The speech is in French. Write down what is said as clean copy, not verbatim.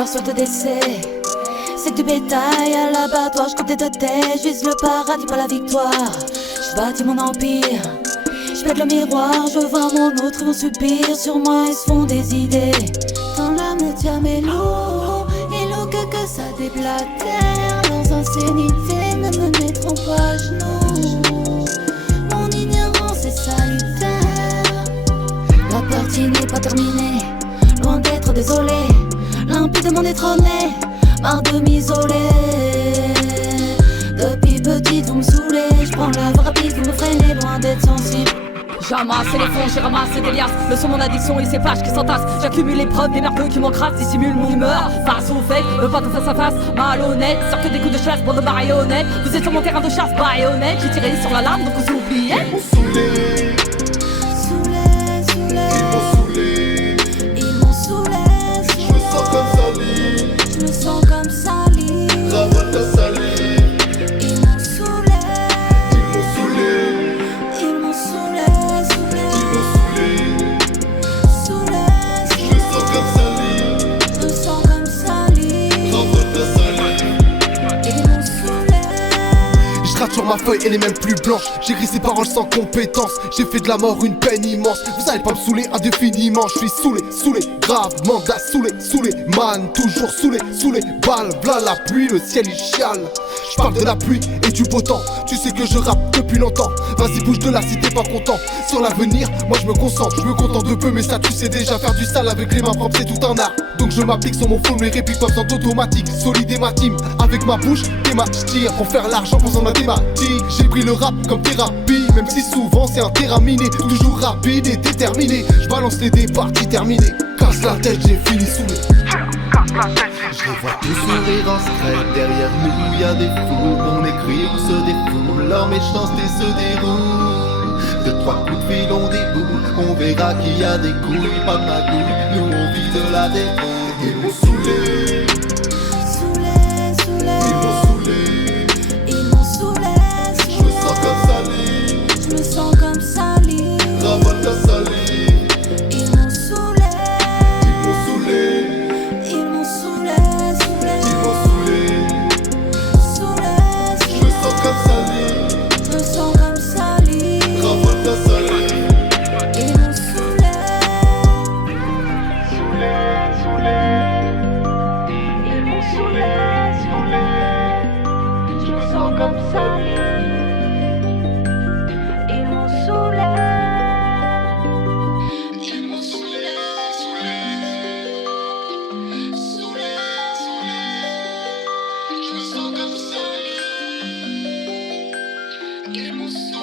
leur souhaite de décès. C'est du bétail à l'abattoir, je compte des deux têtes, je vise le paradis, pas la victoire. Je bâtis mon empire, je pète le miroir, je vois mon autre vont subir sur moi, ils se font des idées. Dans l'âme de Diamelo, et l'eau que ça déblatère. Leurs anciennités ne me mettront pas à genoux. Mon ignorance est salutaire. La partie n'est pas terminée, loin d'être désolé. Limpidement détrôné, marre de m'isoler. Depuis petite vous me saoulez, je prends la voie rapide, vous me freinez, loin d'être sensible. J'ai ramassé les fonds, j'ai ramassé des liasses. Le son, mon addiction et ces pages qui s'entassent. J'accumule les preuves, des merdeux qui m'encrassent. Dissimule mon humeur, face au fait, le pas de face à face. Malhonnête, sort que des coups de chasse, bande de marionnettes. Vous êtes sur mon terrain de chasse, baïonnette. J'ai tiré sur la lame, donc vous oubliez. Ils m'ont saoulé, ils m'ont saoulé, Ils m'ont saoulé, je me sens comme Sali, je me sens comme Sali. Ravole de Sali. Ils m'ont saoulé, Ils m'ont saoulé, ils m'ont saoulé, ils m'ont saoulé, je me sens comme Sali, je me sens comme Sali. Ravole de Sali. Ils m'ont saoulé. Je rate sur ma feuille, elle est même plus blanche. J'écris ces paroles sans compétence. J'ai fait de la mort une peine immense. Vous allez pas me saouler indéfiniment. Je suis saoulé, grave, mandat saoulé, man, toujours saoulé, balle, v'là la pluie, le ciel il chiale. Je parle de la pluie et du beau temps. Tu sais que je rappe depuis longtemps. Vas-y bouge de là si t'es pas content. Sur l'avenir, moi je me concentre. Je me contente de peu mais ça tu sais déjà. Faire du sale avec les mains propres c'est tout un art. Donc je m'applique sur mon flow, mes répliques pas besoin d'automatique. Solide et ma team, avec ma bouche, tes matchs, je tire pour faire l'argent pensant mathématiques. J'ai pris le rap comme thérapie, même si souvent c'est un terrain miné. Toujours rapide et déterminé, je balance les dés, parties terminées. Casse la tête, j'ai fini saoulé. Je les vois tous sourire en secret. Derrière nous y'a des fous. On écrit, on se défoule. Leur méchanceté se déroule. Deux, trois coups de fil on déboule. On verra qui a des couilles, pas de magouille. Nous on vit de la défense. Ils m'ont saoulé, ils m'ont saoulé, Ils m'ont saoulé, je me sens comme Sali, je me sens comme Sali. Ravole de Sali. Ils m'ont saoulé, Ils m'ont saoulé, ils m'ont saoulé, ils m'ont saoulé, je me sens comme Sali, je me sens comme Sali. Ravole de Sali. Ils m'ont saoulé, ils m'ont saoulé, je me sens comme Sali. Ils m'ont saoulé, ils m'ont saoulé, Je me sens comme Sali. ils m'ont saoulé.